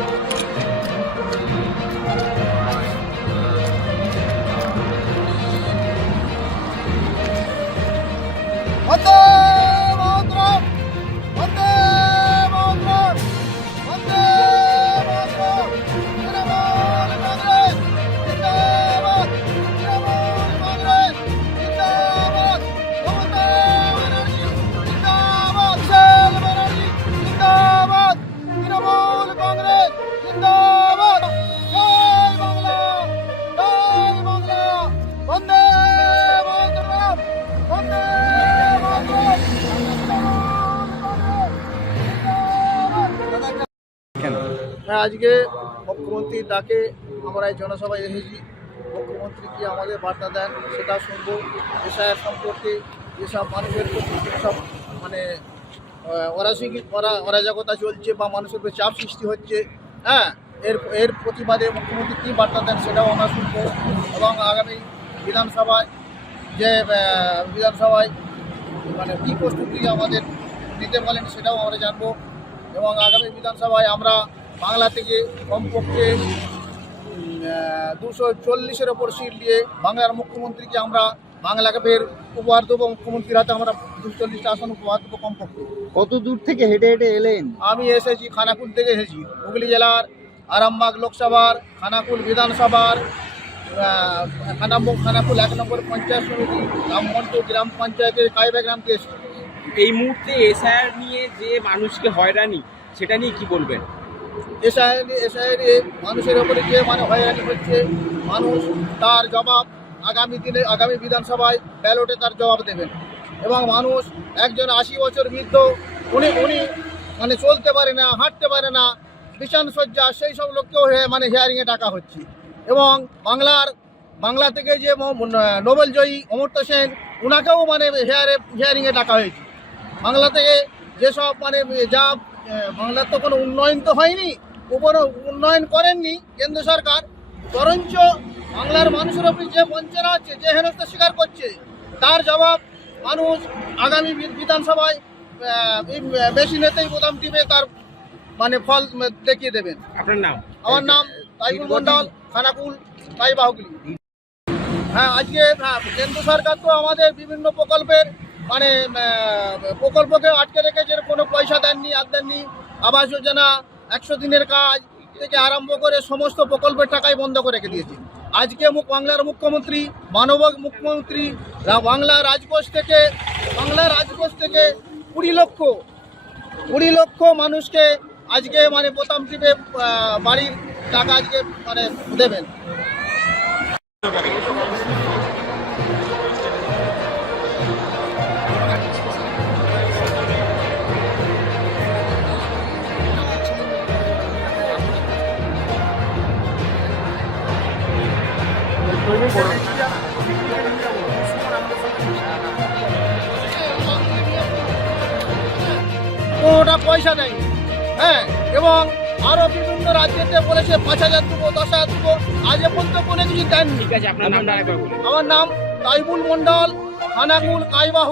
Thank you. হ্যাঁ আজকে মুখ্যমন্ত্রীর ডাকে আমরা এই জনসভায় এসেছি। মুখ্যমন্ত্রী কি আমাদের বার্তা দেন সেটা শুনব। এসআইয়ের সম্পর্কে যেসব মানুষের যেসব মানে আহ, অরাজকিক অরা- অরাজকতা চলছে বা মানুষের উপরে চাপ সৃষ্টি হচ্ছে হ্যাঁ এর এর প্রতিবাদে মুখ্যমন্ত্রী কী বার্তা দেন সেটাও আমরা শুনব। এবং আগামী বিধানসভায় যে বিধানসভায় মানে কী প্রস্তুতি আমাদের নিতে বলেন সেটাও আমরা জানব। এবং আগামী বিধানসভায় আমরা বাংলা থেকে কমপক্ষে দুশো চল্লিশের ওপর সিট নিয়ে বাংলার মুখ্যমন্ত্রীকে আমরা বাংলাকে ফের উপহার দেবো। মুখ্যমন্ত্রীর হাতে আমরা দুশো চল্লিশটা আসন উপহার দেবো কমপক্ষে। কত দূর থেকে হেঁটে হেঁটে এলেন? আমি এসেছি খানাকুল থেকে এসেছি। হুগলি জেলার আরামবাগ লোকসভার খানাকুল বিধানসভার খানামুখ খানাকুল এক নম্বর পঞ্চায়েত সমিতি রামমন্টু গ্রাম পঞ্চায়েতের কাইবা গ্রাম এসেছি। এই মুহূর্তে এসআইআর নিয়ে যে মানুষকে হয়রানি সেটা নিয়ে কি বলবেন? এসআইআর এসআইআর মানুষের ওপরে যে মানে হয়রানি হচ্ছে মানুষ তার জবাব আগামী দিনে আগামী বিধানসভায় ব্যালটে তার জবাব দেবেন। এবং মানুষ একজন আশি বছর বৃদ্ধ উনি উনি মানে চলতে পারে না হাঁটতে পারে না বিছান শয্যা সেই সব লোককেও মানে হিয়ারিংয়ে ডাকা হচ্ছে। এবং বাংলার বাংলা থেকে যে নোবেল জয়ী অমর্ত্য সেন ওনাকেও মানে হেয়ারে হেয়ারিংয়ে ডাকা হয়েছে। বাংলা থেকে যেসব মানে যা বাংলার তো কোনো উন্নয়ন তো হয়নি কোনো উন্নয়ন করেননি কেন্দ্র সরকার বরঞ্চ বাংলার মানুষের উপর যে বঞ্চনা হচ্ছে যে হেনস্থা স্বীকার করছে তার জবাব মানুষ আগামী বিধানসভায় আহ, এই বেশি নেতাই বোতাম টিপে তার মানে ফল দেখিয়ে দেবেন। আপনার নাম? আমার নাম তাইবুল মন্ডল। খানাকুল তাই বাহুগুলি হ্যাঁ আজকে হ্যাঁ, কেন্দ্র সরকার তো আমাদের বিভিন্ন প্রকল্পের মানে প্রকল্পকে আটকে রেখেছে কোনো পয়সা দেননি আর দেননি। আবাস যোজনা একশো দিনের কাজ থেকে আরম্ভ করে সমস্ত প্রকল্পের টাকাই বন্ধ করে রেখে দিয়েছে। আজকে বাংলার মুখ্যমন্ত্রী মানব মুখ্যমন্ত্রী বাংলা রাজকোষ থেকে বাংলা রাজকোষ থেকে কুড়ি লক্ষ কুড়ি লক্ষ মানুষকে আজকে মানে বোতাম টিপে বাড়ির টাকা আজকে মানে দেবেন। কোনোটা পয়সা দেয়নি হ্যাঁ এবং আরও বিভিন্ন রাজ্যেতে বলেছে পাঁচ হাজার দেবো দশ হাজার দেবো আজ পর্যন্ত কোনো কিছু দেননি। ঠিক আছে আপনার নামটা আমার নাম তাইবুল মন্ডল খানাকুল কাইবা